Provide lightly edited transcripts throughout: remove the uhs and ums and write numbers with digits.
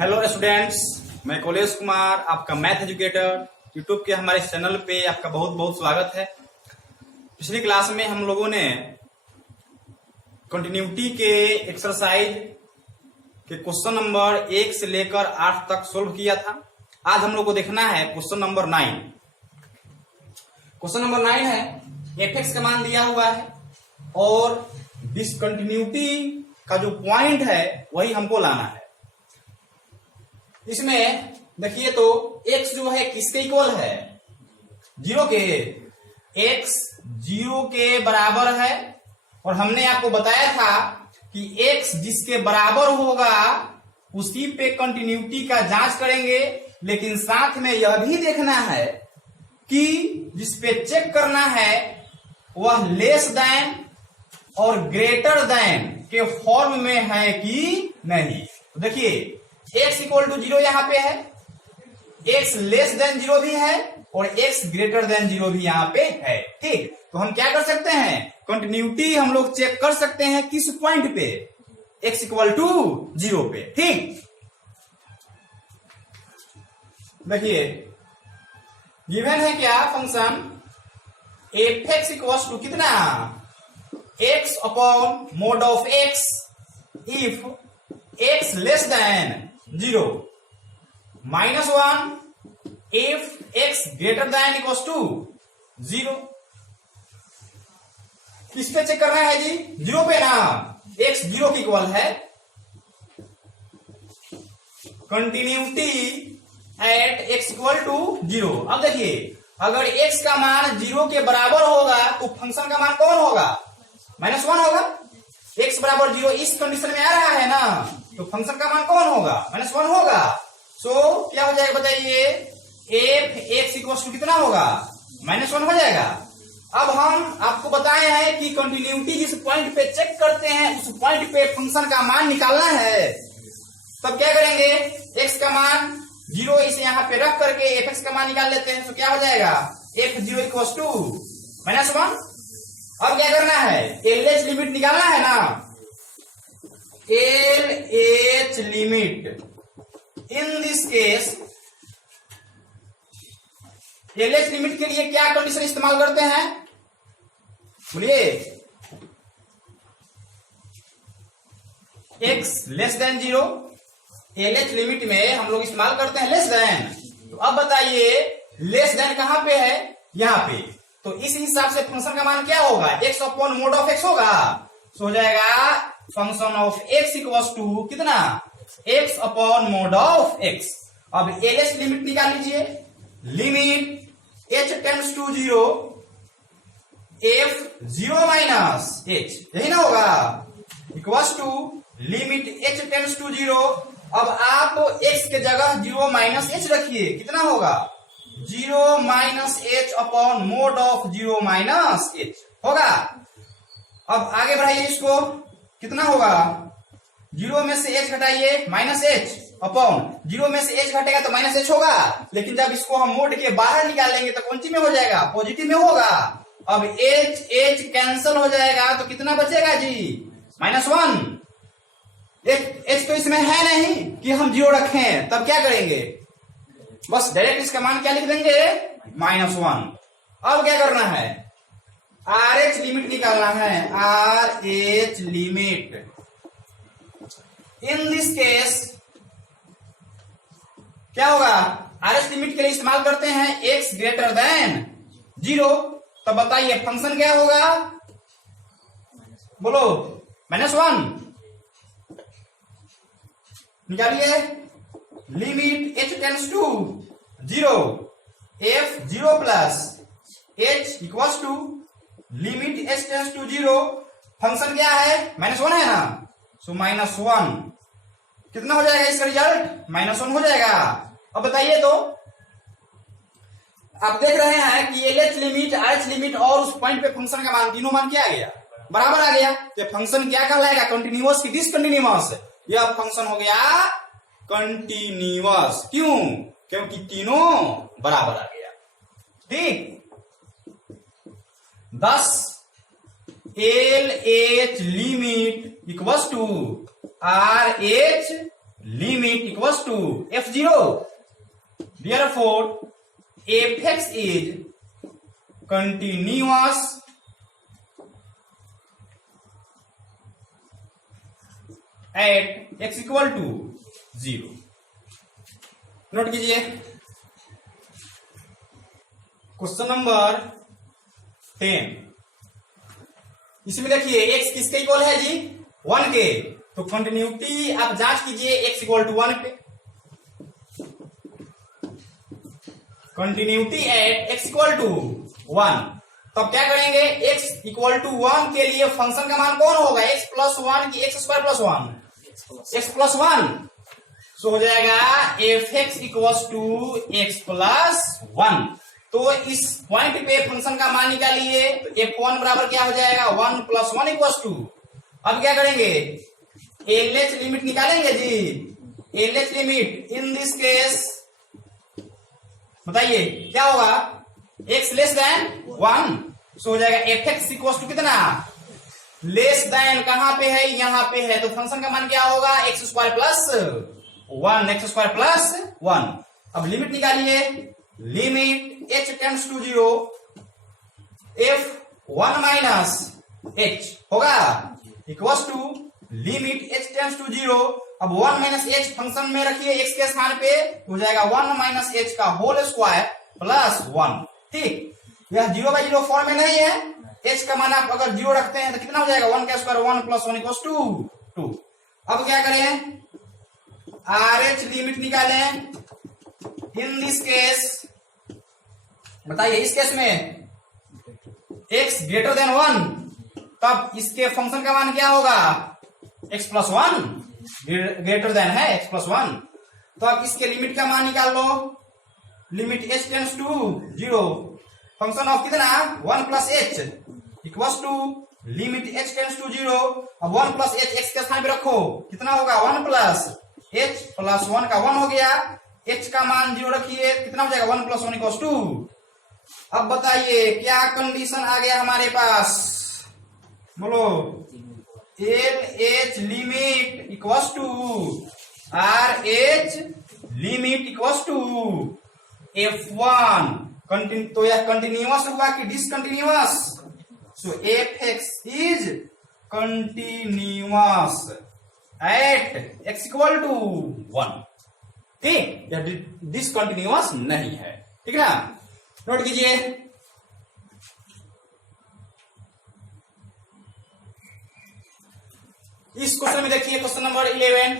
Hello students, मैं college Kumar, आपका math educator YouTube के हमारे चैनल पे आपका बहुत बहुत स्वागत है। पिछली क्लास में हम लोगों ने कंटिन्यूटी के एक्सरसाइज के क्वेश्चन नंबर 1 से लेकर 8 तक सोल्व किया था। आज हम लोग को देखना है क्वेश्चन नंबर 9। क्वेश्चन नंबर 9 है, एफ का मान दिया हुआ है और डिसकंटिन्यूटी का जो पॉइंट है वही हमको लाना है। इसमें देखिए तो x जो है किसके इक्वल है? 0 के। x 0 के बराबर है और हमने आपको बताया था कि x जिसके बराबर होगा उसी पे कंटिन्यूटी का जांच करेंगे, लेकिन साथ में यह भी देखना है कि जिस पे चेक करना है वह लेस देन और ग्रेटर देन के फॉर्म में है कि नहीं। तो देखिए x इक्वल टू 0 यहां पे है, x लेस देन 0 भी है और x ग्रेटर देन 0 भी यहां पे है। ठीक, तो हम क्या कर सकते हैं, कंटिन्यूटी हम लोग चेक कर सकते हैं किस पॉइंट पे? x इक्वल टू 0 पे। ठीक, देखिए गिवन है क्या फंक्शन f(x) इक्वल टू कितना? x upon mod of x if x less than 0 -1 if x greater than equals to 0। किस पे चेक करना है जी? 0 पे ना, x 0 की इक्वल है। Continuity at x equal to 0। अब देखिए अगर x का मान 0 के बराबर होगा तो फंक्शन का मान कौन होगा? -1 होगा। x बराबर 0 इस कंडीशन में आ रहा है ना, तो फंक्शन का मान कौन होगा? -1 होगा। सो क्या हो जाएगा बताइए? f(x) इक्वल टू कितना होगा? -1 हो जाएगा। अब हम आपको बताए हैं कि कंटिन्यूटी जिस पॉइंट पे चेक करते हैं उस पॉइंट पे फंक्शन का मान निकालना है। तब क्या करेंगे, x का मान 0 इसे यहां पे रख करके f(x) का मान निकाल लेते हैं। तो क्या हो जाएगा? f(0) equal to -1। अब क्या करना है, LH लिमिट निकालना है ना। LH limit in this case, LH limit के लिए क्या कंडीशन इस्तेमाल करते हैं बोलिए? x less than 0। LH limit में हम लोग इस्तेमाल करते हैं लेस देन। तो अब बताइए लेस देन कहां पे है? यहां पे। तो इस हिसाब से फंक्शन का मान क्या होगा? x upon mod of x होगा। तो हो जाएगा function of x equal to कितना? x upon mod of x। अब LH लिमिट निकाल लीजिए। Limit h tends to 0 f 0 minus h, यही ना होगा, equal to limit h tends to 0। अब आप x के जगह 0 माइनस h रखिए, कितना होगा? 0 minus h upon mod of 0 minus h होगा। अब आगे बढ़ाइए इसको, कितना होगा? 0 में से h घटाइए -h अपॉन 0 में से h घटेगा तो -h होगा, लेकिन जब इसको हम मोड के बाहर निकाल लेंगे तो कौन सी में हो जाएगा? पॉजिटिव में होगा। अब h कैंसल हो जाएगा तो कितना बचेगा जी? -1। h तो इसमें है नहीं कि हम 0 रखें, तब क्या करेंगे? बस डायरेक्ट इसका मान क्या लिख देंगे? -1। अब क्या करना है, RH लिमिट निकालना है। RH limit in this case क्या होगा? RH लिमिट के लिए इस्तेमाल करते हैं x ग्रेटर देन 0। तो बताइए फंक्शन क्या होगा? बोलो, -1 निकालिए। Limit h tends to 0 f 0 plus h equals to limit h tends to 0। Function क्या है? -1 है ना, सो -1 कितना हो जाएगा? इसका रिजल्ट -1 हो जाएगा। अब बताइए तो आप देख रहे हैं कि LH लिमिट, RH लिमिट और उस पॉइंट पे फंक्शन का मान, तीनों मान क्या आ गया? बराबर आ गया। तो फंक्शन क्या कहलाएगा? कंटिन्यूअस की डिसकंटिन्यूअस? यह फंक्शन हो गया कंटिन्यूअस। क्यों? क्योंकि तीनों बराबर आ गया। ठीक, 10 LH limit equals to RH limit equals to f0, therefore fx is continuous at x equal to 0। Note कीजिए क्वेश्चन नंबर 10। इसमें देखिए x किसके इक्वल है जी, 1 के, तो कंटिन्यूटी आप जांच कीजिए x इक्वल टू 1 पे। Continuity at x equal to 1, तब क्या करेंगे, x इक्वल टू 1 के लिए फंक्शन का मान कौन होगा, x प्लस 1 की x square plus 1, x plus 1, so हो जाएगा f x equal to x plus 1। तो इस पॉइंट पे फंक्शन का मान निकालिए, तो f1 बराबर क्या हो जाएगा, 1 प्लस 1 इक्वल टू, अब क्या करेंगे, LH लिमिट निकालेंगे जी। LH limit in this case बताइए क्या होगा, x लेस देन 1, सो हो जाएगा एफ एक्स इक्वल टू कितना, लेस देन कहां पे है, यहां पे है, तो फंक्शन का मान क्या होगा, x square plus 1, x square plus 1। अब लिमिट निकालिए, limit h tends to 0 f1 minus h होगा equals to limit h tends to 0। अब 1 माइनस h फंक्शन में रखिए x के स्थान पे, हो जाएगा 1 माइनस h का होल स्क्वायर प्लस 1। ठीक, यह 0/0 फॉर्म में नहीं है, h का मान आप अगर 0 रखते हैं तो कितना हो जाएगा, 1 का स्क्वायर 1 प्लस 1 इक्वल्स टू 2। अब क्या करें, RH लिमिट निकालें इन दिस केस, बताइए इस केस में x ग्रेटर देन 1, तब इसके फंक्शन का मान क्या होगा, x प्लस 1, ग्रेटर देन है x प्लस 1, तो अब इसके लिमिट का मान निकाल लो, limit h tends to 0, function of कितना 1 plus h equals to limit h tends to 0। अब 1 प्लस h x के स्थान पे रखो, कितना होगा, 1 प्लस h प्लस 1 का 1 हो गया, h का मान 0 रखिए, कितना हो जाएगा, 1 प्लस 1 इक्वल्स टू। अब बताइए क्या कंडीशन आ गया हमारे पास, बोलो, LH limit equals to RH limit equals to f1, तो यह कंटिन्यूअस हुआ कि discontinuous, so fx is continuous at x equal to 1। ठीक, यह डिसकंटिन्यूअस नहीं है, ठीक ना, नोट कीजिए। इस क्वेश्चन में देखिए क्वेश्चन नंबर 11,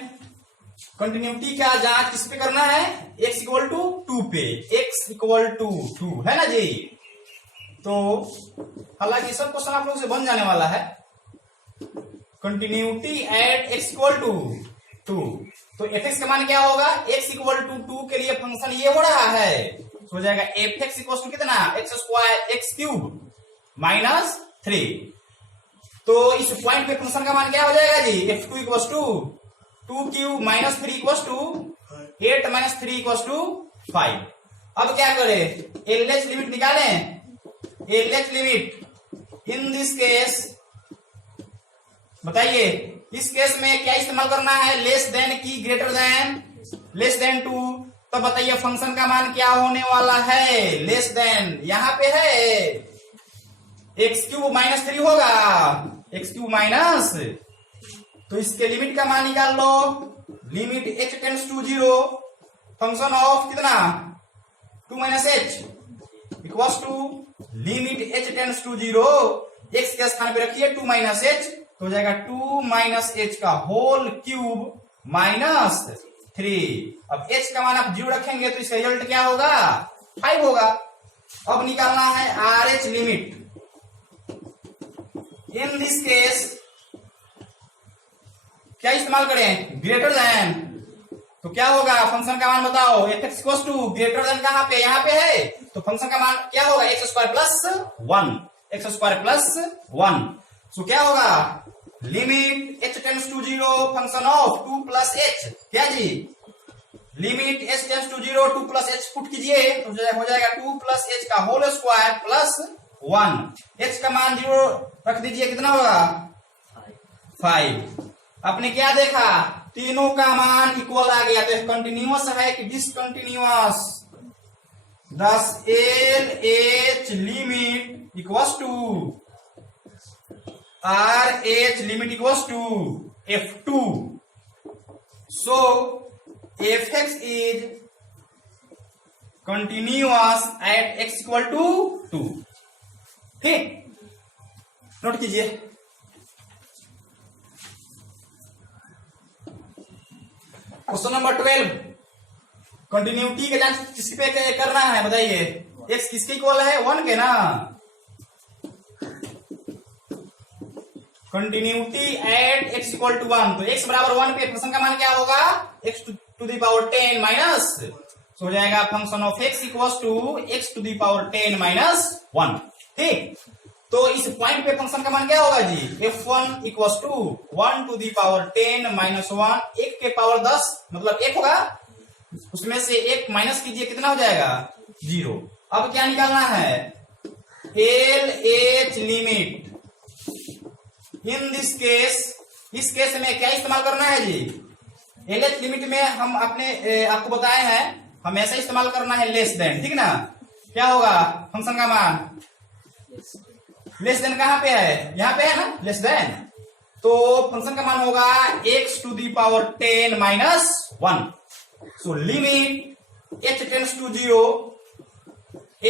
कंटिन्यूटी का जांच किस पे करना है, x इक्वल टू 2 पे, x इक्वल टू 2 है ना जी। तो हालांकि सब क्वेश्चन आप लोग से बन जाने वाला है, continuity at x equal to 2, तो fx का मान क्या होगा, x इक्वल टू 2 के लिए फंक्शन ये हो रहा है, तो हो जाएगा fx इक्वल टू कितना, x square x cube minus 3। तो इस पॉइंट पे फंक्शन का मान क्या हो जाएगा जी, f2 equal to 2 cube minus 3 equal to 8 minus 3 equal to 5। अब क्या करें, LH लिमिट निकालें, LH limit in this case, बताइए इस केस में क्या इस्तेमाल करना है, लेस देन की ग्रेटर देन, लेस देन 2, तो बताइए फंक्शन का मान क्या होने वाला है, लेस देन, यहां पे है एक्स क्यूब माइनस 3 होगा, एक्स क्यूब माइनस, तो इसके लिमिट का मान निकाल लो, limit h tends to 0, function of कितना 2 minus h equals to limit h tends to 0, x के स्थान पे रखिए 2 माइनस h, तो हो जाएगा 2 माइनस h का होल क्यूब माइनस 3। अब h का मान आप 0 रखेंगे तो इसका रिजल्ट क्या होगा, 5 होगा। अब निकालना है RH limit in this case, क्या इस्तेमाल करें, ग्रेटर देन, तो क्या होगा, फंक्शन का मान बताओ, fx equal to greater than कहां पे, यहां पे है, तो फंक्शन का मान क्या होगा, x square plus 1, x square plus 1, so क्या होगा, limit h tends to 0, function of 2 plus h, क्या जी, limit h tends to 0, 2 plus h put कीजिए, तो हो जाएगा 2 प्लस h का होल स्क्वायर प्लस 1, h का मान 0 रख दीजिए, कितना होगा 5। आपने क्या देखा, तीनों का मान इक्वल आ गया, तो कंटिन्यूअस है कि discontinuous. Thus L H limit equals to R H limit equals to F2, so Fx is continuous at x equal to 2। ठीक, नोट कीजिए। क्वेश्चन नंबर 12, कंटिन्यूटी का जांच किस पे करना है बताइए। x किसके इक्वल है, 1 के ना। Continuity at x equal to 1, तो x बराबर 1 पे फंक्शन का मान क्या होगा, x to the power 10 minus, हो जाएगा function of x equals to x to the power 10 minus 1। ठीक, तो इस पॉइंट पे फंक्शन का मान क्या होगा जी, f1 equals to 1 to the power 10 minus 1, 1 के पावर 10 मतलब 1 होगा, उसमें से 1 माइनस कीजिए, कितना हो जाएगा, 0। अब क्या निकालना है, L H limit. In this case, इस केस में क्या इस्तेमाल करना है जी, एल एच लिमिट में हम आपको बताए हैं हमेशा इस्तेमाल करना है लेस देन। ठीक ना, क्या होगा फंक्शन का मान, लेस देन कहां पे है, यहां पे है ना, लेस देन, तो फंक्शन का मान होगा x to the power 10 minus 1। So limit h tends to 0,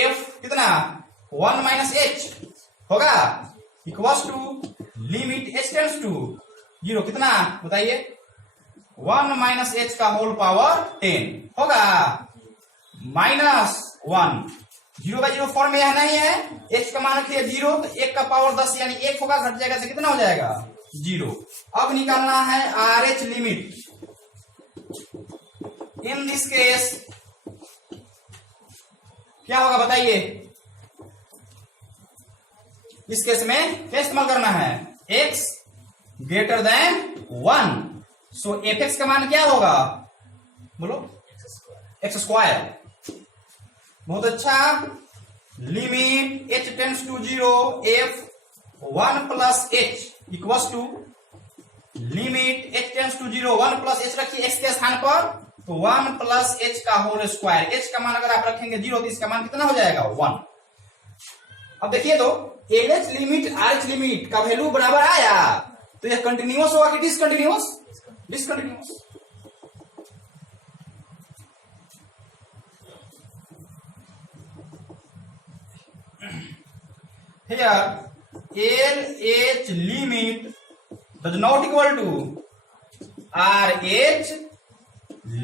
f कितना 1 माइनस h होगा equals to limit h tends to 0 कितना बताइए, 1 माइनस h का होल पावर 10 होगा माइनस 1। 0/0 फॉर्म में यह नहीं है, h का मान रखिए 0, तो 1 का पावर 10 यानी 1 होगा, घट जाएगा तो कितना हो जाएगा, 0। अब निकालना है RH limit. In this case क्या होगा बताइए, इस केस में क्या इस्तेमाल करना है, x ग्रेटर देन 1, सो fx का मान क्या होगा, बोलो x स्क्वायर। बहुत अच्छा, limit h tends to 0, f 1 plus h equals to limit h tends to 0, 1 plus h रखिए x के स्थान पर, तो 1 प्लस h का होल स्क्वायर। h का मान अगर आप रखेंगे 0 तो इसका मान कितना हो जाएगा, 1। अब देखिए तो LH लिमिट RH लिमिट का वैल्यू बराबर आया, तो यह कंटिन्यूअस होगा कि discontinuous, discontinuous. Here LH limit does not equal to RH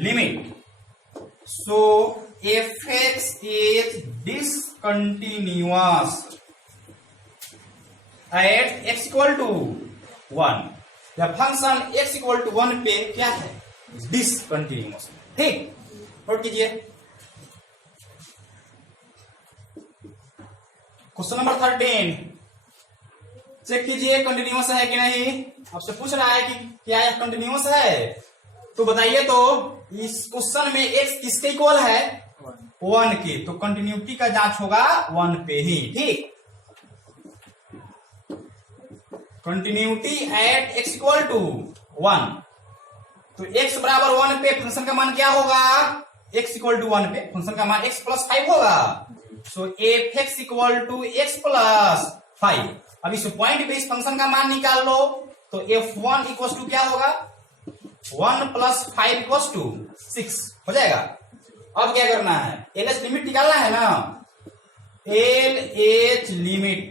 limit, so fx is discontinuous at x equal to 1। या फंक्शन x इक्वल टू 1 पे क्या है, डिसकंटिन्यूअस। ठीक, नोट कीजिए। क्वेश्चन नंबर 13, चेक कीजिए कंटिन्यूअस है कि नहीं। आपसे पूछ रहा है कि क्या यह कंटिन्यूअस है, तो बताइए तो इस क्वेश्चन में x किसके इक्वल है, 1 के, तो कंटिन्यूटी का जांच होगा 1 पे ही। ठीक, continuity at x equal to 1, तो x बराबर 1 पे फंक्शन का मान क्या होगा, x इक्वल टू 1 पे फंक्शन का मान x प्लस 5 होगा, so fx equal to x plus 5। अब इस पॉइंट पे इस फंक्शन का मान निकाल लो, तो f1 इक्वल टू क्या होगा, 1 प्लस 5 इक्वल टू 6 हो जाएगा। अब क्या करना है, LH लिमिट निकालना है ना, LH limit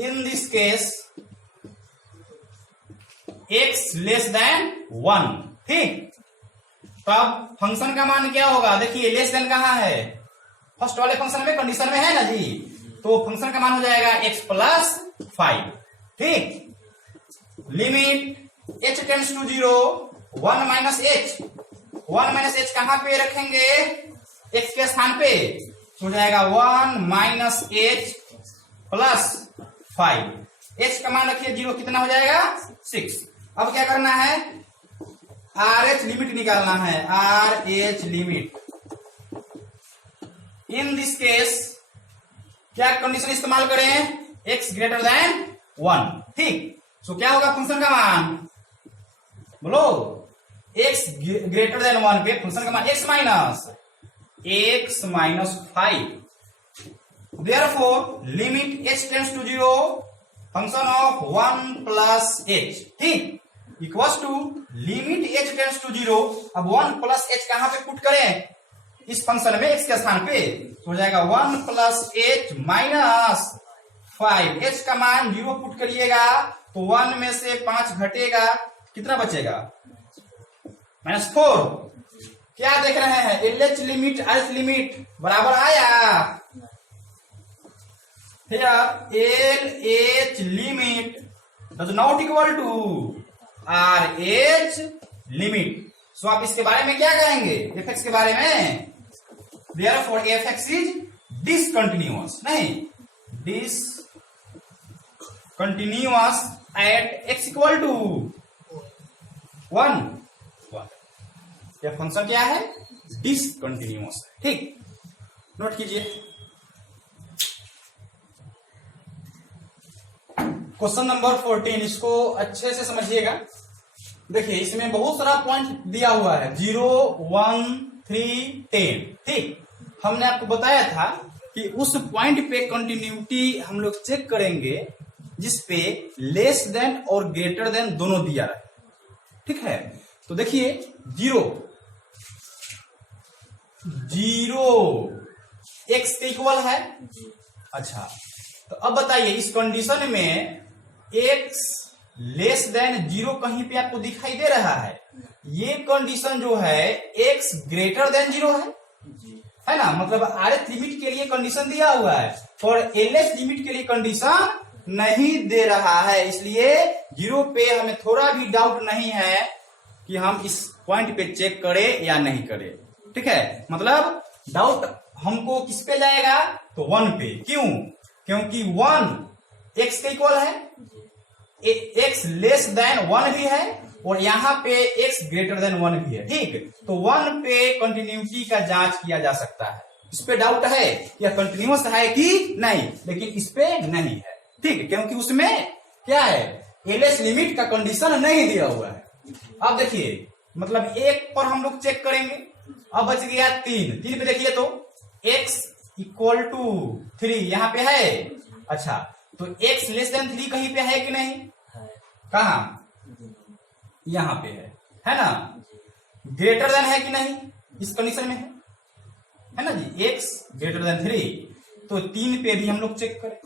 in this case x less than 1। ठीक, तो अब फंक्शन का मान क्या होगा, देखिए लेस देन कहां है, फर्स्ट वाले फंक्शन में कंडीशन में है ना जी, तो फंक्शन का मान हो जाएगा x प्लस 5। ठीक, limit h tends to 0, 1 minus h, 1 minus h कहां पे रखेंगे, x के स्थान पे, हो जाएगा 1 माइनस h प्लस 5। h का मान रखिए 0, कितना हो जाएगा, 6। अब क्या करना है, RH लिमिट निकालना है, RH limit. In this case क्या कंडीशन इस्तेमाल करें, x ग्रेटर देन 1। ठीक, सो क्या होगा फंक्शन का मान, बोलो x ग्रेटर देन 1 पे फंक्शन का मान x minus 5। Therefore limit h tends to 0 function of 1 plus h, ठीक, equals to limit h tends to 0। अब 1 प्लस h कहां पे पुट करें? इस फंक्शन में x के स्थान पे, तो हो जाएगा 1 प्लस h माइनस 5। h का मान 0 पुट करिएगा तो 1 में से 5 घटेगा, कितना बचेगा? -4। क्या देख रहे हैं? LH लिमिट अर्थ लिमिट बराबर आया। LH limit does not equal to RH limit. So आप इसके बारे में क्या कहेंगे? fx के बारे में, therefore fx इज डिसकंटिन्यूअस, नहीं discontinuous at x equal to 1। यह फंक्शन क्या है? डिसकंटिन्यूअस, ठीक, नोट कीजिए। क्वेश्चन नंबर 14, इसको अच्छे से समझिएगा। देखिए इसमें बहुत सारा पॉइंट दिया हुआ है, 0, 1, 3, 10, ठीक। हमने आपको बताया था कि उस पॉइंट पे कंटिन्यूटी हम लोग चेक करेंगे जिसपे लेस देन और ग्रेटर देन दोनों दिया है, ठीक है। तो देखिए 0 x के इक्वल है। अच्छा, तो अब बताइए इस कंडीशन में x लेस देन 0 कहीं पे आपको दिखाई दे रहा है? ये कंडीशन जो है x ग्रेटर देन 0 है ना, मतलब RH लिमिट के लिए कंडीशन दिया हुआ है और LH लिमिट के लिए कंडीशन नहीं दे रहा है। इसलिए 0 पे हमें थोड़ा भी डाउट नहीं है कि हम इस पॉइंट पे चेक करें या नहीं करें, ठीक है। मतलब डाउट हमको किस पे जाएगा? तो 1 पे। क्यों? क्योंकि 1 x के इक्वल है, x लेस देन 1 भी है और यहाँ पे x ग्रेटर देन 1 भी है, ठीक। तो 1 पे कंटिन्यूटी का जांच किया जा सकता है। इस पे डाउट है या कंटिन्यूअस है कि नहीं, लेकिन इस पे नहीं है, ठीक, क्योंकि उसमें क्या है? LH लिमिट का कंडीशन नहीं दिया हुआ है। अब देखिए मतलब 1 पर हम लोग चेक करेंगे। अब बच गया 3 पे देखिए तो x इक्वल टू 3 यहाँ पे है। अच्छा, तो x लेस देन 3 कहीं पे है कि नहीं? कहा? यहाँ पे है ना। ग्रेटर देन है कि नहीं? इस कंडीशन में है ना जी, x ग्रेटर देन 3। तो 3 पे भी हम लोग चेक करें,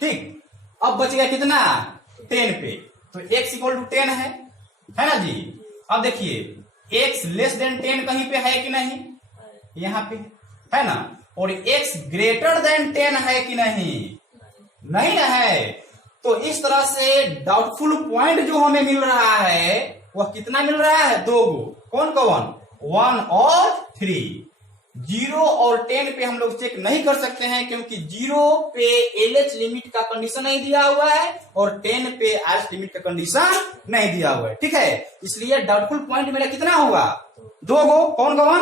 ठीक। अब बच गया कितना? 10 पे, तो x इक्वल टू 10 है ना जी। अब देखिए x लेस देन 10 कहीं पे है कि नहीं? यहाँ पे है ना। और x ग्रेटर देन 10 है कि नहीं? नहीं है। तो इस तरह से डाउटफुल पॉइंट जो हमें मिल रहा है वह कितना मिल रहा है? 2 गो। कौन कौन? 1 और 3। 0 और 10 पे हम लोग चेक नहीं कर सकते हैं क्योंकि 0 पे LH लिमिट का कंडीशन नहीं दिया हुआ है और 10 पे RH लिमिट का कंडीशन नहीं दिया हुआ है, ठीक है। इसलिए डाउटफुल पॉइंट मेरा कितना होगा? 2 गो। कौन कौन?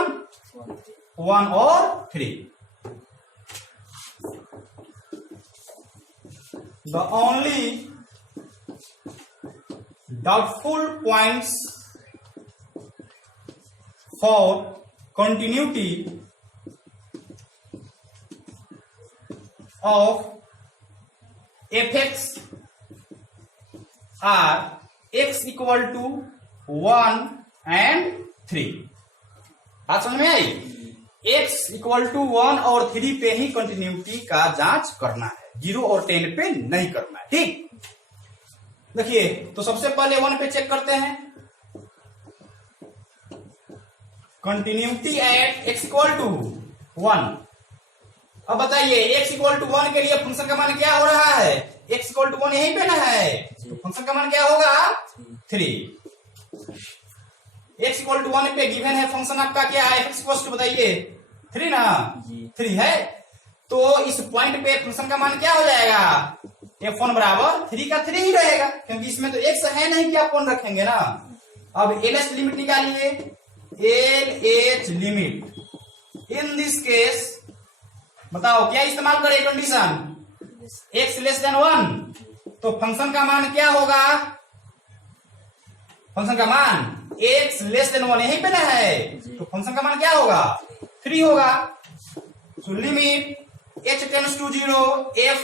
1 और 3। The only doubtful points for continuity of fx are x equal to 1 and 3। बात समझ में आई? x इक्वल टू 1 और 3 पे ही कंटिन्यूटी का जांच करना है, 0 और 10 पे नहीं करना है, ठीक। देखिए तो सबसे पहले 1 पे चेक करते हैं, continuity at x equal to 1। अब बताइए x इक्वल टू 1 के लिए फंक्शन का मान क्या हो रहा है? x इक्वल टू 1 यहीं पे ना है, तो फंक्शन का मान क्या होगा? 3। x इक्वल टू 1 पे गिवन है फंक्शन आपका क्या है? f इक्वल टू बताइए 3 ना, 3 है। तो इस पॉइंट पे फंक्शन का मान क्या हो जाएगा? f1 बराबर 3 का 3 ही रहेगा क्योंकि इसमें तो x है नहीं कि आप 1 रखेंगे ना। अब LH लिमिट निकालिए, LH limit in this case बताओ क्या इस्तेमाल करें कंडीशन? x लेस देन 1, तो फंक्शन का मान क्या होगा? फंक्शन का मान x लेस देन 1 यहीं पे ना है, तो फंक्शन का मान क्या होगा 3 होगा। So limit h tends to 0 f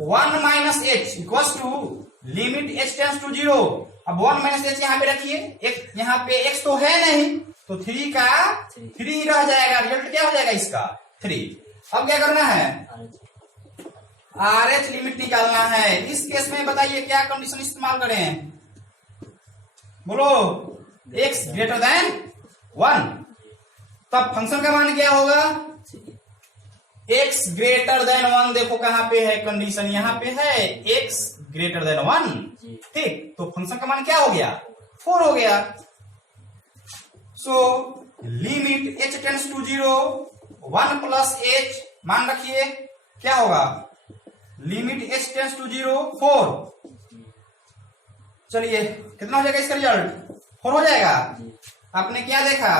1 minus h equals to limit h tends to 0। अब 1 माइनस h यहाँ पे रखिए, x यहाँ पे x तो है नहीं, तो 3 का 3 रह जाएगा, रिजल्ट क्या हो जाएगा इसका 3। अब क्या करना है RH लिमिट निकालना है। इस केस में बताइए क्या कंडीशन इस्तेमाल करें, बोलो x ग्रेटर देन 1, तब फंक्शन का मान क्या होगा x ग्रेटर देन 1। देखो कहां पे है कंडीशन, यहां पे है x ग्रेटर देन 1, ठीक, तो फंक्शन का मान क्या हो गया 4 हो गया। So limit h tends to 0 1 plus h मान रखिए क्या होगा लिमिट h टेंड्स टू 0 4। चलिए कितना हो जाएगा इसका रिजल्ट 4 हो जाएगा। आपने क्या देखा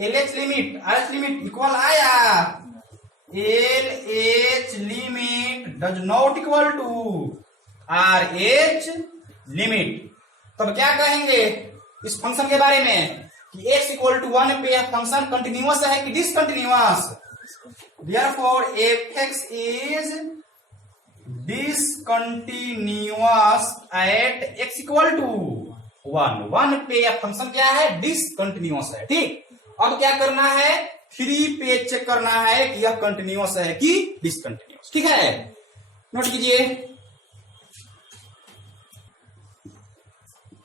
LH limit RH limit equal आया, LH limit does not equal to RH limit. तब क्या कहेंगे इस फंक्शन के बारे में कि x इक्वल टू 1 पे फंक्शन कंटिन्यूअस है कि discontinuous. Therefore fx is discontinuous at x equal to 1 पे यह फंक्शन क्या है डिसकंटिन्यूअस है, ठीक। अब क्या करना है 3 पे चेक करना है कि यह कंटिन्यूअस है कि डिसकंटिन्यूअस, ठीक है। नोट कीजिए,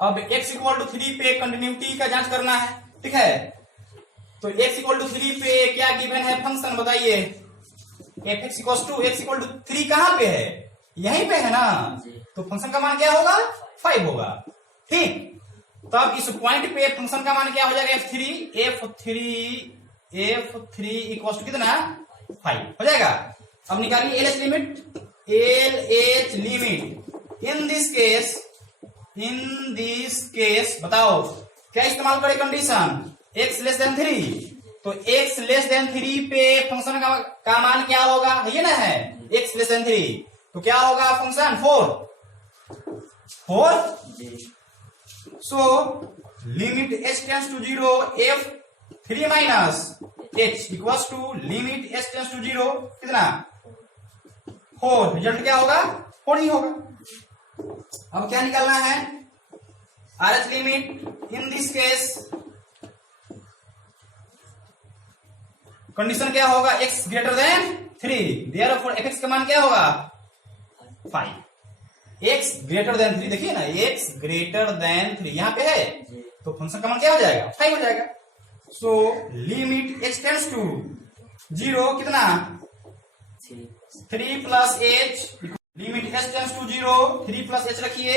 अब x इक्वल टू 3 पे कंटिन्यूटी का जांच करना है, ठीक है। तो x इक्वल टू 3 पे क्या गिवन है फंक्शन बताइए, fx equal to x equal to 3 कहां पे है यहीं पे है ना, तो फंक्शन का मान क्या होगा 5 होगा, ठीक। तब इस पॉइंट पे फंक्शन का मान क्या हो जाएगा f3 इक्वल टू कितना 5 हो जाएगा। अब निकालिए LH limit in this case बताओ क्या इस्तेमाल करें कंडीशन x लेस देन 3, तो x लेस देन 3 पे फंक्शन का मान क्या होगा ये ना है x लेस देन 3, तो क्या होगा function 4। So limit h tends to 0 f 3 minus h equals to limit h tends to 0 कितना 4। रिजल्ट क्या होगा 4 ही होगा। अब क्या निकालना है RH limit in this case, condition क्या होगा x greater than 3, therefore fx का मान क्या होगा 5। x ग्रेटर देन 3 देखिए ना x ग्रेटर देन 3 यहां पे है, तो फंक्शन का मान क्या हो जाएगा 5 हो जाएगा। So limit h tends to 0 कितना 3 plus h, limit h tends to 0 3 plus h रखिए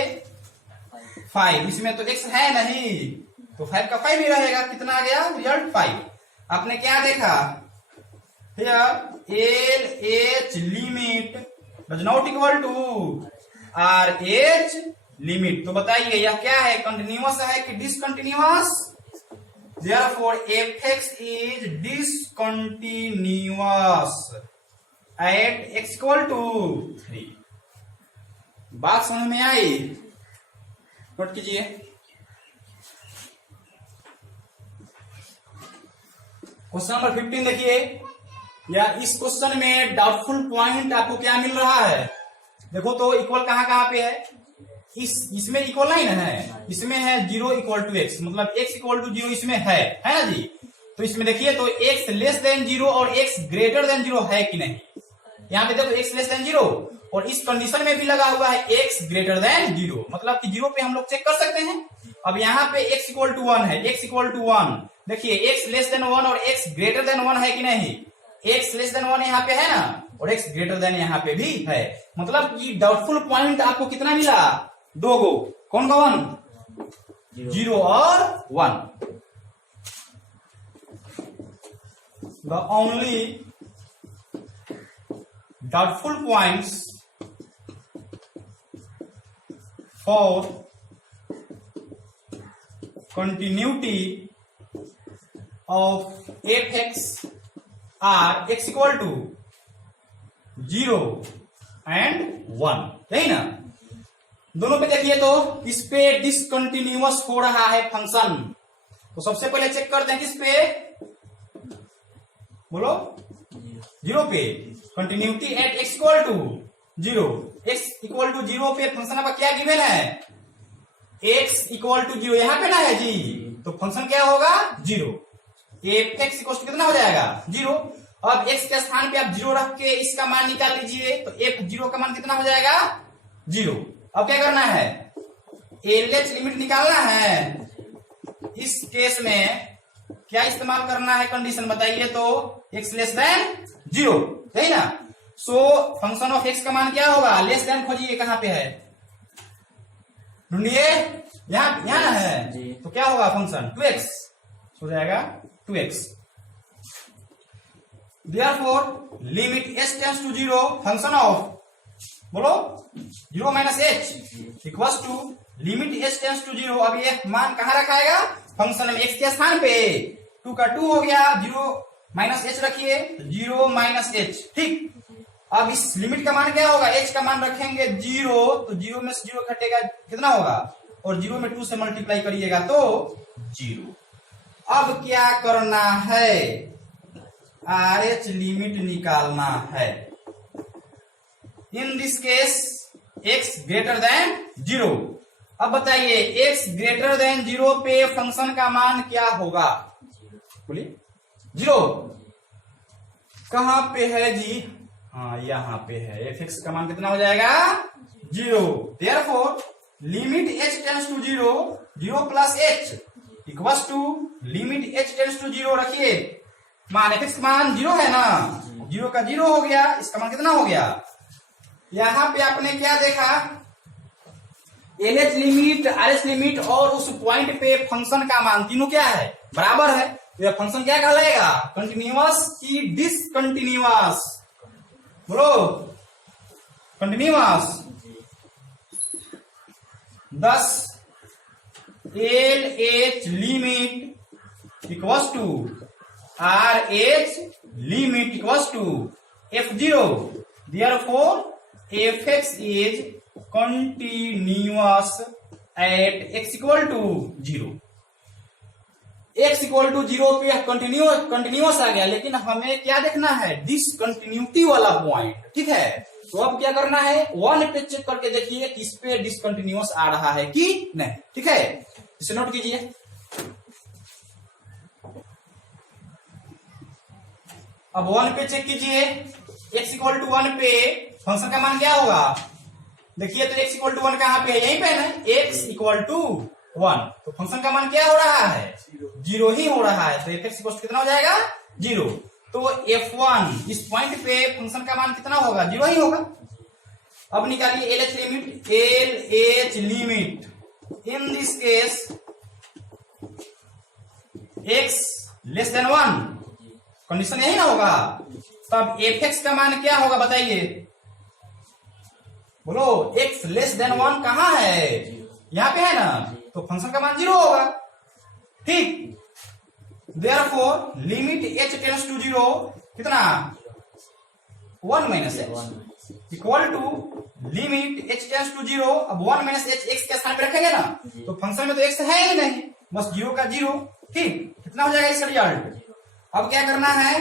5, इसमें तो x है नहीं तो 5 का 5 ही रहेगा, कितना आ गया रिजल्ट 5। आपने क्या देखा LH limit does not equal to RH limit, तो बताइए यह क्या है कंटिन्यूअस है कि discontinuous, therefore fx is discontinuous at x equal to 3। बात समझ में आई, नोट कीजिए। क्वेश्चन नंबर 15 देखिए, या इस क्वेश्चन में डाउटफुल पॉइंट आपको क्या मिल रहा है, देखो तो इक्वल कहां पे है, इसमें इक्वल नहीं है, इसमें है 0 इक्वल टू x, मतलब x इक्वल टू 0 इसमें है ना जी। तो इसमें देखिए तो x लेस देन 0 और x ग्रेटर देन 0 है कि नहीं, यहाँ पे देखो x लेस देन 0 और इस कंडीशन में भी लगा हुआ है x ग्रेटर देन 0, मतलब कि 0 पे हम लोग चेक कर सकते हैं। अब यहाँ पे x इक्वल टू 1 है, x इक्वल टू 1 देखिए x लेस देन 1 और x ग्रेटर देन 1 है कि नहीं, x लेस देन 1 यहाँ पे है ना और x ग्रेटर देन यहाँ पे भी है, मतलब कि डाउटफुल पॉइंट आपको कितना मिला 2 गो, कौन कौन 0 और 1। The only doubtful points for continuity of fx are x equal to 0 and 1, यही ना। दोनों पे देखिए तो इस पे डिसकंटिन्यूअस हो रहा है फंक्शन। तो सबसे पहले चेक करते हैं किस पे, बोलो, 0 पे। Continuity at x equal to 0, x equal to 0 पे फंक्शन आपका क्या गिवन है, x इक्वल टू 0 यहां पे ना है जी, तो फंक्शन क्या होगा 0। f(x) इक्वल टू कितना हो जाएगा 0। अब x के स्थान पे आप 0 रख के इसका मान निकाल लीजिए, तो f0 का मान कितना हो जाएगा 0। अब क्या करना है, LH लिमिट निकालना है। इस केस में क्या इस्तेमाल करना है कंडीशन बताइए तो, x लेस देन 0, सही ना। सो फंक्शन ऑफ x का मान क्या होगा, लेस देन खोजिए, कहां पे है ढूंढिए, यहां ना है, तो क्या होगा फंक्शन 2x हो जाएगा 2x। Therefore limit h tends to 0 function of, बोलो 0 minus h equals to limit h tends to 0। अब ये मान कहां रखाएगा, फंक्शन में x के स्थान पे, 2 का 2 हो गया, 0 माइनस h रखिए, 0 माइनस h, ठीक। अब इस लिमिट का मान क्या होगा, h का मान रखेंगे 0, तो 0 में से 0 घटेगा कितना होगा, और 0 में 2 से मल्टीप्लाई करिएगा तो 0। अब क्या करना है, RH लिमिट निकालना है। इन this case x greater than 0। अब बताइए x ग्रेटर देन 0 पे फंक्शन का मान क्या होगा, बोलिए 0। कहां पे है जी, हाँ यहां पे है, f(x) का मान कितना हो जाएगा 0। Therefore limit h tends to 0, 0 plus h equals to limit h tends to 0 रखिए, मान f(x) का मान 0 है ना, 0 का 0 हो गया, इसका मान कितना हो गया। यहां पे आपने क्या देखा, LH लिमिट, RH लिमिट और उस पॉइंट पे फंक्शन का मान तीनों क्या है, बराबर है। तो यह फंक्शन क्या कहलाएगा, कंटिन्यूअस की डिसकंटिन्यूअस, बोलो continuous. 10 LH limit equals to RH limit equals to F0। Therefore f(x) is continuous at x equal to 0। x equal to 0 पे कंटिन्यूअस आ गया, लेकिन हमें क्या देखना है, डिसकंटिन्यूटी वाला पॉइंट, ठीक है। तो अब क्या करना है, 1 पे चेक करके देखिए कि इस पे डिसकंटिन्यूअस आ रहा है कि नहीं, ठीक है। इसे नोट कीजिए। अब 1 पे चेक कीजिए, x इक्वल टू 1 पे फंक्शन का मान क्या होगा, देखिए तो x इक्वल टू 1 कहां पे है, यहीं पे ना, x इक्वल टू 1, तो फंक्शन का मान क्या हो रहा है 0 ही हो रहा है, तो f(x) इक्वल टू कितना हो जाएगा 0। तो f1 इस पॉइंट पे फंक्शन का मान कितना होगा, 0 ही होगा। अब निकालिए LH limit, LH limit in this case x less than 1, condition यही ना होगा। तब f(x) का मान क्या होगा बताइए, बोलो x लेस देन 1 कहां है, यहां पे है ना, तो फंक्शन का मान 0 होगा, ठीक। Therefore limit h tends to 0 कितना 1 minus h equal to limit h tends to 0। अब 1 माइनस h x के स्थान पे रखेंगे ना, तो फंक्शन में तो x है ही नहीं, बस 0 का 0, ठीक। कितना हो जाएगा इसका रिजल्ट। अब क्या करना है,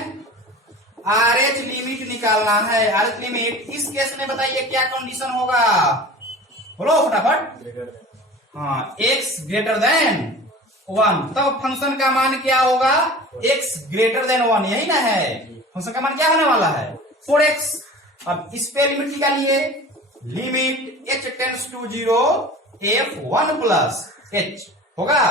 RH लिमिट निकालना है। RH लिमिट इस केस में बताइए क्या कंडीशन होगा, बोलो फटाफट। हाँ, x ग्रेटर देन 1, तब फंक्शन का मान क्या होगा, x ग्रेटर देन 1, यही ना है, फंक्शन का मान क्या होने वाला है 4x। अब इस पे लिमिट निकालिए, limit h tends to 0 f1 plus h होगा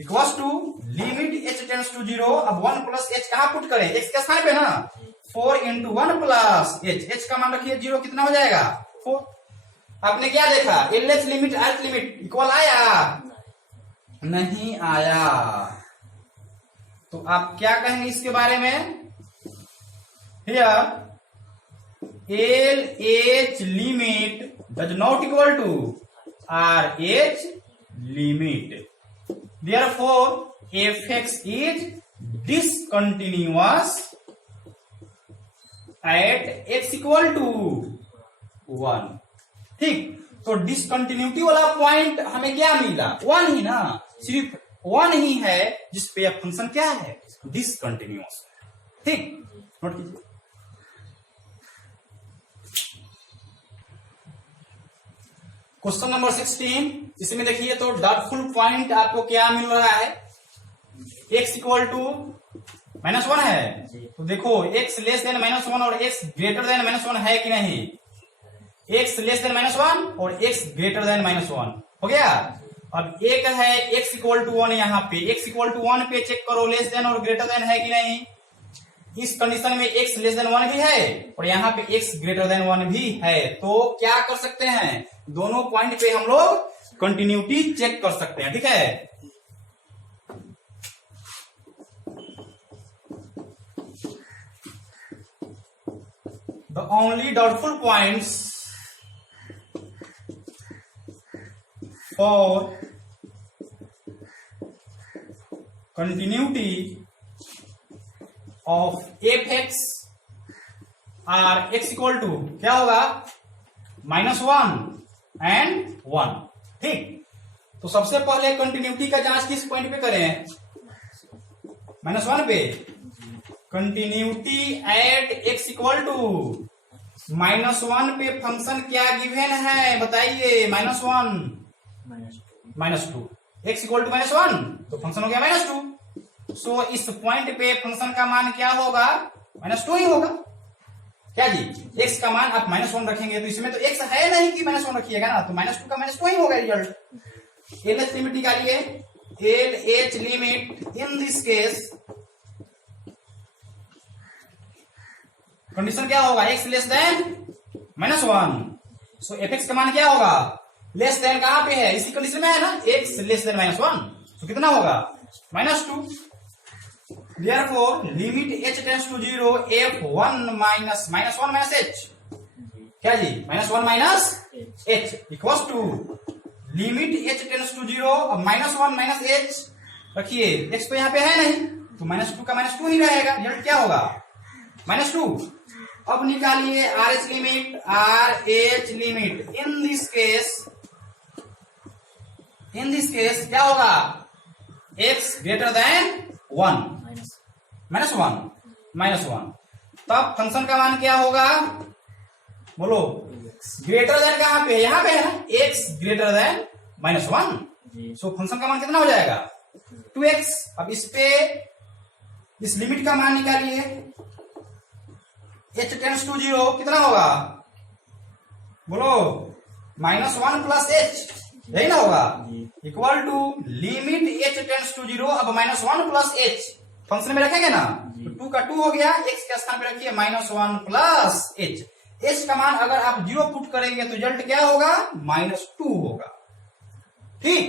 equals to limit h tends to 0। अब 1 प्लस h कहां पुट करें, x के स्थान पे ना, 4 इंटू 1 प्लस h का मान रखिए 0, कितना हो जाएगा 4। आपने क्या देखा, LH limit RH limit equal आया, नहीं आया, तो आप क्या कहेंगे इसके बारे में, here LH limit does not equal to RH limit. Therefore f(x) is discontinuous at x equal to 1, ठीक। तो डिसकंटिन्यूटी वाला पॉइंट हमें क्या मिला? 1 ही ना, सिर्फ 1 ही है जिसपे यह फंक्शन क्या है? डिसकंटिन्यूअस। ठीक, नोट कीजिए। क्वेश्चन नंबर 16, इसमें देखिए तो डाउटफुल पॉइंट आपको क्या मिल रहा है? x इक्वल टू -1 है, तो देखो x लेस देन -1 और x ग्रेटर देन -1 है कि नहीं? x लेस देन -1 और x ग्रेटर देन -1 हो गया। अब एक है x इक्वल टू 1, यहाँ पे x इक्वल टू 1 पे चेक करो लेस देन और ग्रेटर देन है कि नहीं। इस कंडीशन में x लेस देन 1 भी है और यहाँ पे x ग्रेटर देन 1 भी है, तो क्या कर सकते हैं? दोनों पॉइंट पे हम लोग कंटिन्यूटी चेक कर सकते हैं। ठीक है, the only doubtful points for continuity of f(x) are x equal to क्या होगा? -1 एंड 1। ठीक, तो सबसे पहले कंटिन्यूटी का जांच किस पॉइंट पे करें? -1 पे। Continuity at x equal to -1 पे फंक्शन क्या गिवन है बताइए? -1 -2। x इक्वल टू -1 तो फंक्शन हो गया -2। सो इस पॉइंट पे फंक्शन का मान क्या होगा? -2 ही होगा। क्या जी? x का मान आप -1 रखेंगे तो इसमें तो x है नहीं कि -1 रखिएगा ना, तो -2 का -2 ही होगा रिजल्ट। LH लिमिट निकालिए। LH limit in this case condition क्या होगा? x less than -1। सो fx का मान क्या होगा? लेस देन कहां पे है? इसी कंडीशन में है ना, x लेस देन -1, तो कितना होगा? -2। Therefore, limit h tends to 0 f(1 -1 h) क्या जी? -1 h equals to limit h tends to 0 -1 h रखिए, x तो यहाँ पे है नहीं तो -2 का -2 ही रहेगा। रिजल्ट क्या होगा? -2। अब निकालिए RH limit. RH limit in this case क्या होगा? x ग्रेटर देन 1 -1 तब फंक्शन का मान क्या होगा? बोलो। ग्रेटर देन कहां पे है? यहाँ पे है ना, x greater than -1। So function का मान कितना हो जाएगा? 2x। अब इस पे इस लिमिट का मान निकालिए। h टेंड्स टू 0 कितना होगा? बोलो। -1 प्लस h, यही ना होगा, equal to limit h tends to 0। अब -1 प्लस h फंक्शन में रखेंगे ना, तो 2 का 2 हो गया, x के स्थान पे रखिए -1 प्लस h। h का मान अगर आप 0 पुट करेंगे तो रिजल्ट क्या होगा? -2 होगा। ठीक,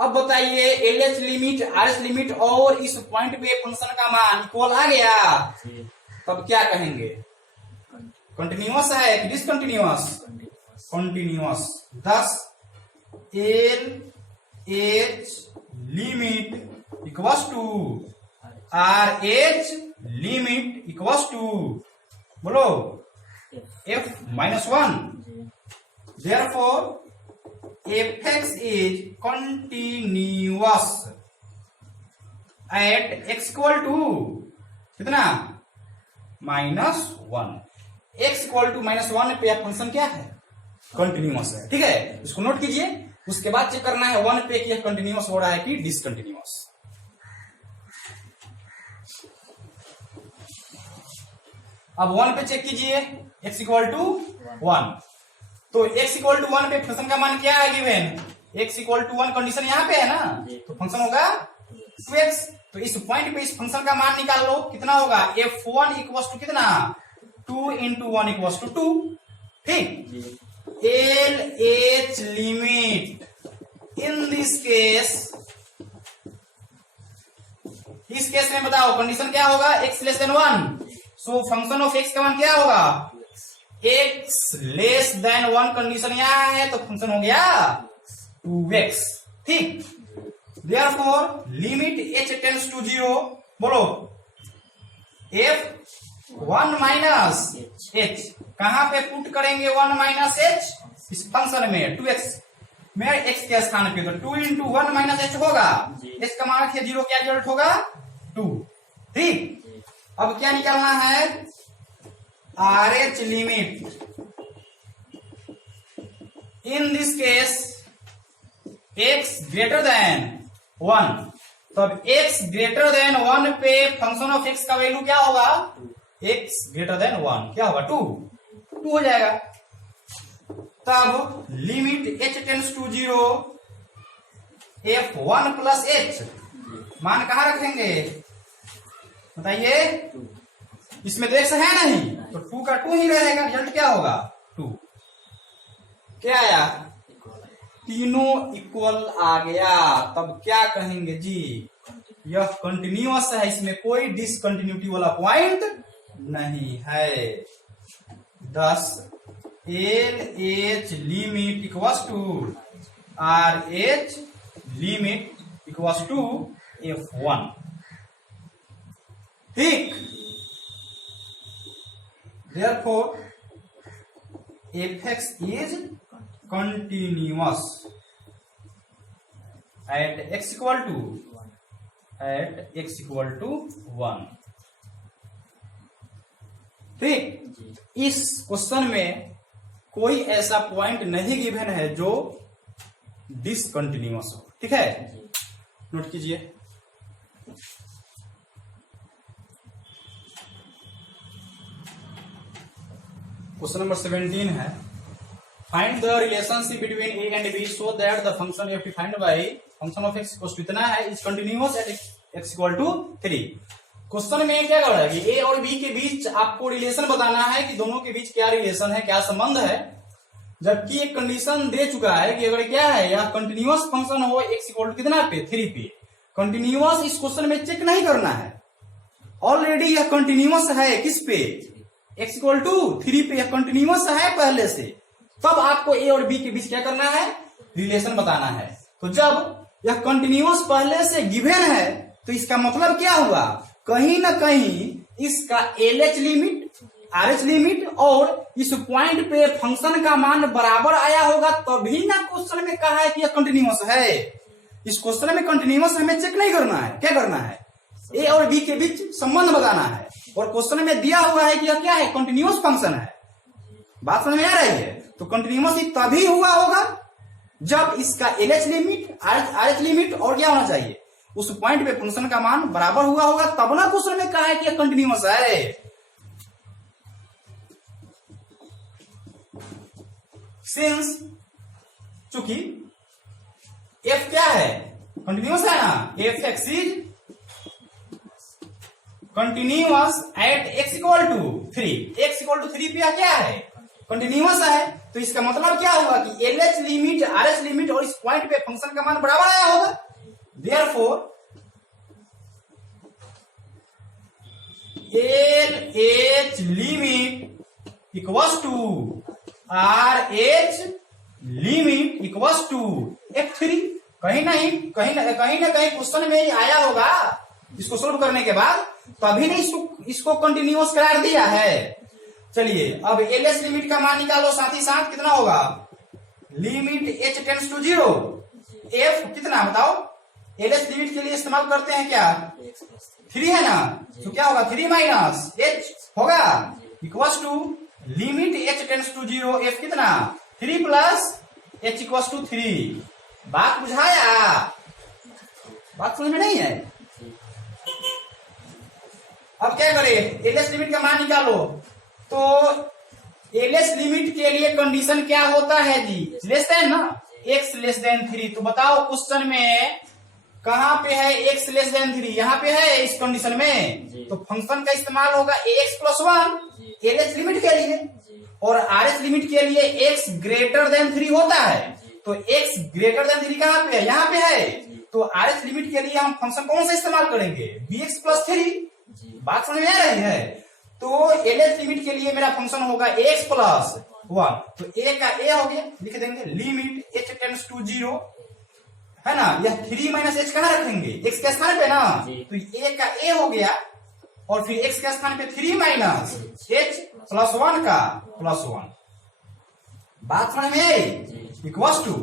अब बताइए LH लिमिट, RH लिमिट और इस पॉइंट पे फंक्शन का मान इक्वल आ गया, तब क्या कहेंगे? कंटिन्यूअस है कि discontinuous? Continuous. thus LH limit equals to RH limit equals to बोलो f-1। therefore fx is continuous at x equal to कितना? -1। x इक्वल टू -1 पे फंक्शन क्या है? कंटिन्यूअस है। ठीक है, इसको नोट कीजिए। उसके बाद चेक करना है 1 पे कि कंटिन्यूअस हो रहा है कि डिसकंटिन्यूअस। अब 1 पे चेक कीजिए, x इक्वल टू 1। तो x इक्वल टू 1 पे फंक्शन का मान क्या है given? x equal to 1 condition यहाँ पे है ना, तो फंक्शन होगा 2x। तो इस पॉइंट पे इस फंक्शन का मान निकाल लो, कितना होगा? f1 इक्वल टू कितना? 2 into 1 इक्वल टू 2। ठीक, LH limit in this case, इस केस में बताओ कंडीशन क्या होगा? x less than 1। So function of x का मान क्या होगा? x लेस देन 1 कंडीशन यहां है तो फंक्शन हो गया 2x। ठीक, therefore limit h tends to 0 बोलो f1 माइनस h, कहां पे पुट करेंगे 1 माइनस h? इस फंक्शन में 2x में x के स्थान पे, तो 2 इंटू 1 माइनस h होगा, h का मान रखिए 0, क्या रिजल्ट होगा 2। ठीक, अब क्या निकालना है, RH limit in this case x greater than 1, तब x ग्रेटर देन 1 पे फंक्शन ऑफ x का वैल्यू क्या होगा, x ग्रेटर देन 1 क्या होगा 2 हो जाएगा। तब limit h tends to 0 f1 plus h, मान कहां रखेंगे बताइए, इसमें तो x है नहीं, तो 2 का 2 ही रहेगा, रिजल्ट क्या होगा 2। क्या आया, तीनों इक्वल आ गया। तब क्या कहेंगे जी, यह कंटिन्यूअस है, इसमें कोई डिसकंटिन्यूटी वाला पॉइंट नहीं है। 10 LH limit equals to RH limit equals to F1। ठीक, therefore fx is continuous at x equal to 1। ठीक, इस क्वेश्चन में कोई ऐसा पॉइंट नहीं गिवन है जो डिसकंटिन्यूअस हो। ठीक है, नोट कीजिए। क्वेश्चन नंबर 17 है, find the relationship between a and b so that the function F defined by function of x equal to इतना है is continuous at x equal to 3। Question में क्या कर रहा है कि a और b के बीच आपको रिलेशन बताना है कि दोनों के बीच क्या रिलेशन है, क्या संबंध है, जबकि एक कंडीशन दे चुका है कि अगर क्या है यह कंटिन्यूअस फंक्शन हो x इक्वल टू कितना पे 3 पे। कंटिन्यूअस इस क्वेश्चन में चेक नहीं करना है, ऑलरेडी यह कंटिन्यूअस है किस पे, x इक्वल टू 3 पे, यह कंटिन्यूअस है पहले से। तब आपको a और b के बीच क्या करना है, रिलेशन बताना है। तो जब यह कंटिन्यूअस पहले से गिवन है तो इसका मतलब क्या हुआ, कहीं ना कहीं इसका LH लिमिट RH लिमिट और इस पॉइंट पे फंक्शन का मान बराबर आया होगा, तभी ना क्वेश्चन में कहा है कि यह कंटिन्यूअस है। इस क्वेश्चन में कंटिन्यूअस हमें चेक नहीं करना है, क्या करना है, a और b के बीच संबंध बताना है। और क्वेश्चन में दिया हुआ है कि यह क्या है, कंटिन्यूअस फंक्शन है। बात समझ में आ रही है, तो कंटिन्यूअस तभी हुआ होगा जब इसका LH लिमिट RH लिमिट और क्या होना चाहिए, उस पॉइंट पे फंक्शन का मान बराबर हुआ होगा, तब ना क्वेश्चन में कहा है कि यह कंटिन्यूअस है। सिंस चूंकि f क्या है, कंटिन्यूअस है ना, fx is continuous at x equal to 3। x equal to 3 पे क्या है, कंटिन्यूअस है। तो इसका मतलब क्या होगा कि LH लिमिट RH लिमिट और इस पॉइंट पे फंक्शन का मान बराबर आया होगा। Therefore LH limit equals to RH limit equals to F3। कहीं ना कहीं क्वेश्चन में ही आया होगा, इसको सोल्व करने के बाद तभी ने इसको कंटिन्यूअस करार दिया है। चलिए अब LH लिमिट का मान निकालो, साथ ही साथ कितना होगा, limit h tends to 0 f कितना बताओ, LH लिमिट के लिए इस्तेमाल करते हैं क्या, 3 है ना, तो क्या होगा 3 माइनस h होगा equals to limit h tends to 0 f कितना 3 प्लस h इक्वल्स टू 3। बात बुझाया, बात समझ में नहीं है। अब क्या करें, LH लिमिट का मान निकालो। तो LH लिमिट के लिए कंडीशन क्या होता है जी, लेस देन ना, x लेस देन 3। तो बताओ क्वेश्चन में कहां पे है x लेस देन 3, यहाँ पे है इस कंडीशन में, तो फंक्शन का इस्तेमाल होगा ax प्लस 1 LH लिमिट के लिए, और RH लिमिट के लिए x ग्रेटर देन 3 होता है। तो x ग्रेटर देन 3 कहां पे है, यहाँ पे है। तो RH लिमिट के लिए हम फंक्शन कौन सा इस्तेमाल करेंगे, bx प्लस 3। बात समझ में आ रही है। तो LH लिमिट के लिए मेरा फंक्शन होगा x प्लस 1। तो a का a हो गया, लिख देंगे लिमिट h टेंड्स टू 0 है ना, यह 3 माइनस h कहां रखेंगे, x के स्थान पे ना, तो a का a हो गया, और फिर x के स्थान पे 3 माइनस h प्लस 1 का प्लस 1। बात समझ में आई। Equals to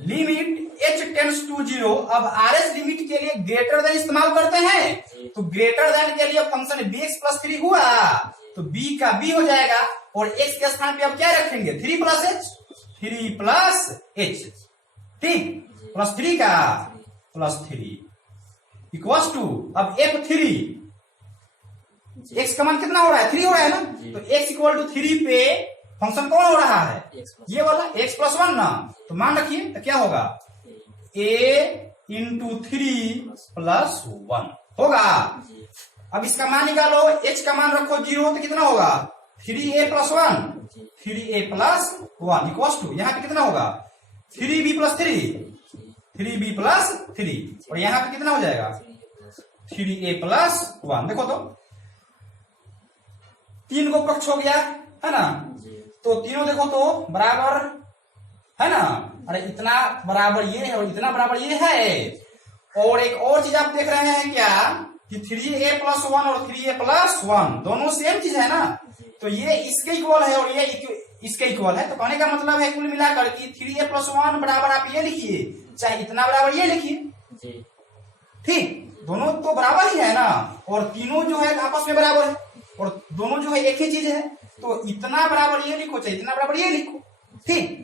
limit h tends to 0। अब RS लिमिट के लिए ग्रेटर देन इस्तेमाल करते हैं, तो ग्रेटर देन के लिए फंक्शन bx प्लस 3 हुआ, तो b का b हो जाएगा, और x के स्थान पे अब क्या रखेंगे 3 प्लस h, ठीक, प्लस 3 का प्लस 3 इक्वल्स टू अब f3, x का मान कितना हो रहा है 3 हो रहा है ना, तो x इक्वल टू 3 पे फंक्शन कौन हो रहा है ये वाला x प्लस 1 ना, तो मान रखिए तो क्या होगा a इंटू 3 प्लस 1 होगा। अब इसका मान निकालो, h का मान रखो 0 तो कितना होगा 3a plus 1, 3a plus 1 equals to यहाँ पे कितना होगा 3b प्लस 3, 3b प्लस 3, और यहाँ पे कितना हो जाएगा 3a प्लस 1। देखो तो 3 को पक्ष हो गया है ना, तो तीनों देखो तो बराबर है ना, अरे इतना बराबर ये है और इतना बराबर ये है। और एक और चीज आप देख रहे हैं क्या कि 3a प्लस 1 और 3a प्लस 1 दोनों सेम चीज है ना, तो ये इसके इक्वल है और ये इसके इक्वल है, तो कहने का मतलब है कुल मिलाकर कि 3a प्लस 1 बराबर आप ये लिखिए, चाहे इतना बराबर ये लिखिए, ठीक, दोनों तो बराबर ही है ना, और तीनों जो है आपस में बराबर है, और दोनों जो है एक ही चीज है, तो इतना बराबर ये लिखो चाहे इतना बराबर ये लिखो, ठीक।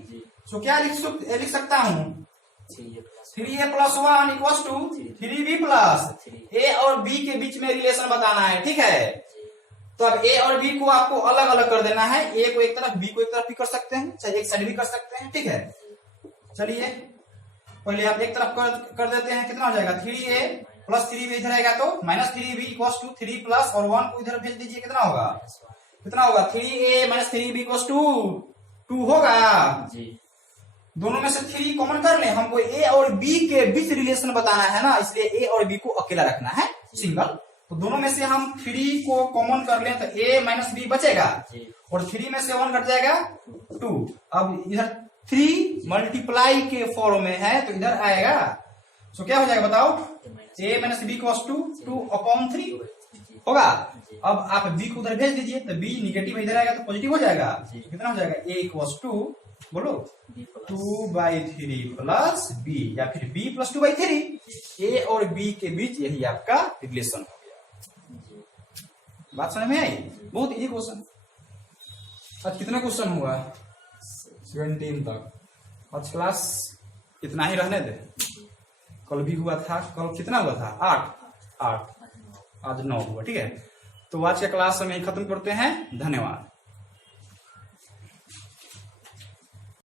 तो क्या लिख सकता हूँ 3a plus 1 equals to 3b plus a और b के बीच में रिलेशन बताना है, ठीक है। तो अब a और b को आपको अलग अलग कर देना है, a को एक तरफ b को एक तरफ भी कर सकते हैं, चाहे एक साइड भी कर सकते हैं, ठीक है। चलिए पहले आप एक तरफ कर देते हैं, कितना हो जाएगा 3a प्लस 3b इधर आएगा तो minus 3b equals to 3 plus और 1 को इधर भेज दीजिए, कितना होगा 3a minus 3b equals to 2 होगा। दोनों में से 3 कॉमन कर लें, हमको a और b के बीच रिलेशन बताना है ना, इसलिए a और b को अकेला रखना है सिंगल, तो दोनों में से हम 3 को कॉमन कर लें तो a माइनस b बचेगा, और 3 में से 1 घट जाएगा 2। अब इधर 3 मल्टीप्लाई के फॉर्म में है तो इधर आएगा, तो क्या हो जाएगा बताओ a minus b equals to 2/3 होगा। अब आप b को उधर भेज दीजिए तो b निगेटिव इधर आएगा तो पॉजिटिव हो जाएगा, कितना हो जाएगा a इक्वल्स टू बोलो 2/3 प्लस b, या फिर b प्लस 2/3, a और b के बीच यही आपका रिलेशन हो गया। बात समझ में आई, बहुत इजी क्वेश्चन। आज कितना क्वेश्चन हुआ 17 तक, आज क्लास इतना ही रहने दे, कल भी हुआ था, कल कितना हुआ था 8, आज 9 हुआ, ठीक है। तो आज के क्लास में खत्म करते हैं, धन्यवाद।